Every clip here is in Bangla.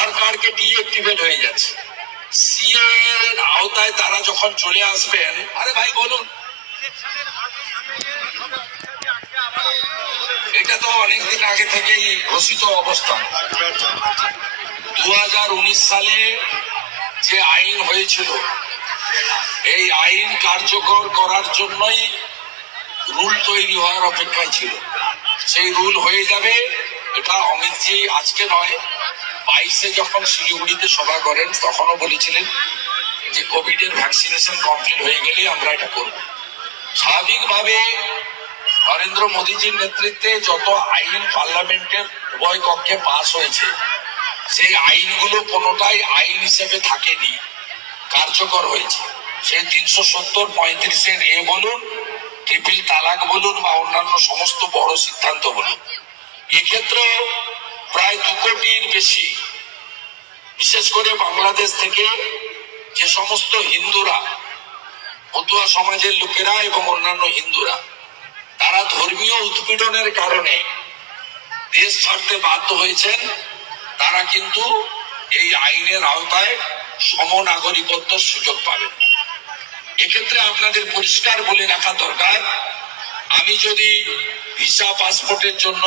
আধার কার্ডকে ডিএক্টিভেট হয়ে যাচ্ছে এর আওতায় তারা যখন চলে আসবেন, আরে ভাই বলুন। এটা তো অনেকদিন আগে থেকেই ঘোষিত অবস্থান দু সালে যে আইন হয়েছিল, এই আইন কার্যকর করার জন্যই রুল তৈরি হওয়ার অপেক্ষায় ছিল। সেই রুল হয়ে যাবে, এটা অমিতজি আজকে নয়। বাইশে যখন শিলিগুড়িতে সভা করেন, তখনও বলেছিলেন যে কোভিড এর ভ্যাকসিনেশন কমপ্লিট হয়ে গেলে আমরা এটা করব। স্বাভাবিকভাবে নরেন্দ্র মোদীজির নেতৃত্বে যত আইন পার্লামেন্টের উভয় কক্ষে পাস হয়েছে, সেই আইনগুলো কোনোটাই আইন হিসেবে থাকেনি, কার্যকর হয়েছে। সেই তিনশো সত্তর পঁয়ত্রিশের এ বলুন ট্রিপল তালাক বলুন বা অন্যান্য সমস্ত বড় সিদ্ধান্ত বলুন। এক্ষেত্রে প্রায় দু কোটির বেশি। বিশেষ করে বাংলাদেশ থেকে যে সমস্ত হিন্দুরা মতুয়া সমাজের লোকেরা এবং অন্যান্য হিন্দুরা, তারা ধর্মীয় উৎপীড়নের কারণে দেশ ছাড়তে বাধ্য হয়েছেন, তারা কিন্তু এই আইনের আওতায় সমনাগরিকত্ব সুযোগ পাবেন। এক্ষেত্রে আপনাদের পরিষ্কার বলে রাখা দরকার, আমি যদি ভিসা পাসপোর্টের জন্য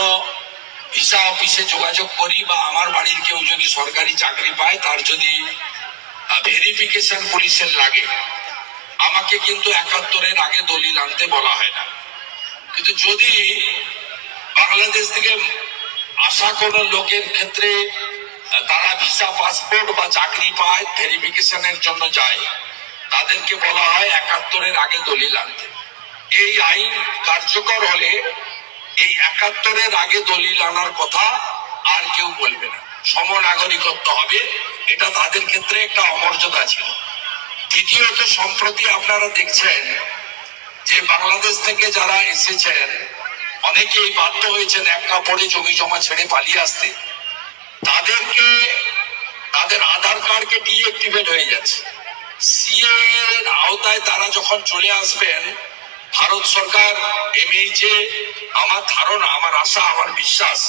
ভিসা অফিসে যোগাযোগ করি বা আমার বাড়ির কেউ যদি সরকারি চাকরি পায়, তার যদি ভেরিফিকেশন পুলিশের লাগে। আমাকে কিন্তু একাত্তরের আগে দলিল আনতে বলা হয় না। কিন্তু যদি বাংলাদেশ থেকে আসা কোনো লোকের ক্ষেত্রে তারা ভিসা, পাসপোর্ট বা চাকরি পায় ভেরিফিকেশনের জন্য যায়, তাদেরকে বলা হয় একাত্তরের আগে দলিল আনতে। এই আইন কার্যকর হলে এই একাত্তরের আগে দলিল আনার কথা আর কেউ বলবে না। সমনাগরিকত্ব হবে, এটা তাদের ক্ষেত্রে একটা অমর্যাদা ছিল। দ্বিতীয়ত, সম্প্রতি আপনারা দেখছেন যে বাংলাদেশ থেকে যারা এসেছেন, অনেকেই বাধ্য হয়েছেন এক কাপড়ে জমি জমা ছেড়ে পালিয়ে আসতে। তাদেরকে, তাদের আধার কার্ডকে ডিএক্টিভেট হয়ে যাচ্ছে। সিএ এর আওতায় তারা যখন চলে আসবেন ভারত সরকার এমএইচে আমার ধারণা, আমার আশা, আমার বিশ্বাস,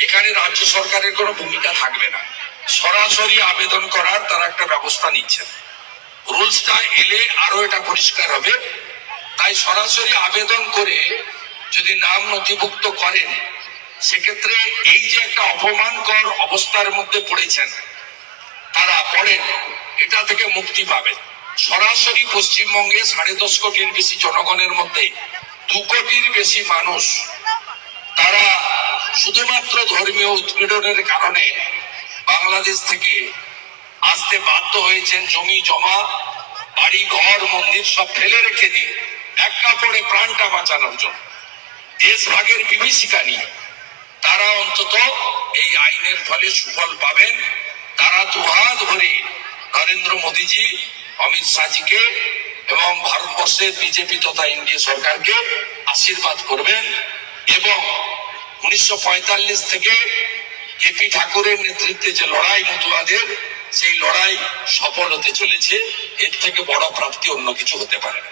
এখানে রাজ্য সরকারের কোনো ভূমিকা থাকবে না। সরাসরি আবেদন করার তারা একটা ব্যবস্থা নিচ্ছেন। রুলসটা এলে আরও এটা পরিষ্কার হবে। তাই সরাসরি আবেদন করে যদি নাম নথিভুক্ত করেন, সেক্ষেত্রে এই যে একটা অপমানকর অবস্থার মধ্যে পড়েছেন, তারা পড়েন, এটা থেকে মুক্তি পাবেন। সরাসরি পশ্চিমবঙ্গে সাড়ে দশ কোটির বেশি জনগণের মধ্যে দু কোটির বেশি মানুষ তারা শুধুমাত্র ধর্মীয় উৎপীড়নের কারণে বাংলাদেশ থেকে আসতে বাধ্য হয়েছেন জমি, জমা, বাড়ি, ঘর, মন্দির সব ফেলে রেখে দিয়ে এক কাপড়ে প্রাণটা বাঁচানোর জন্য। দেশ ভাগের বিভীষিকা নিয়ে তারা অন্তত এই আইনের ফলে সুফল পাবেন। তারা দুহাত ভরে নরেন্দ্র মোদীজি অমিত শাহজিকে এবং ভারতবর্ষের বিজেপি তথা এনডিএ সরকারকে আশীর্বাদ করবেন এবং উনিশশো পঁয়তাল্লিশ থেকে কেপি ঠাকুরের নেতৃত্বে যে লড়াই মতুয়াদের, সেই লড়াই সফল হতে চলেছে। এর থেকে বড় প্রাপ্তি অন্য কিছু হতে পারে না।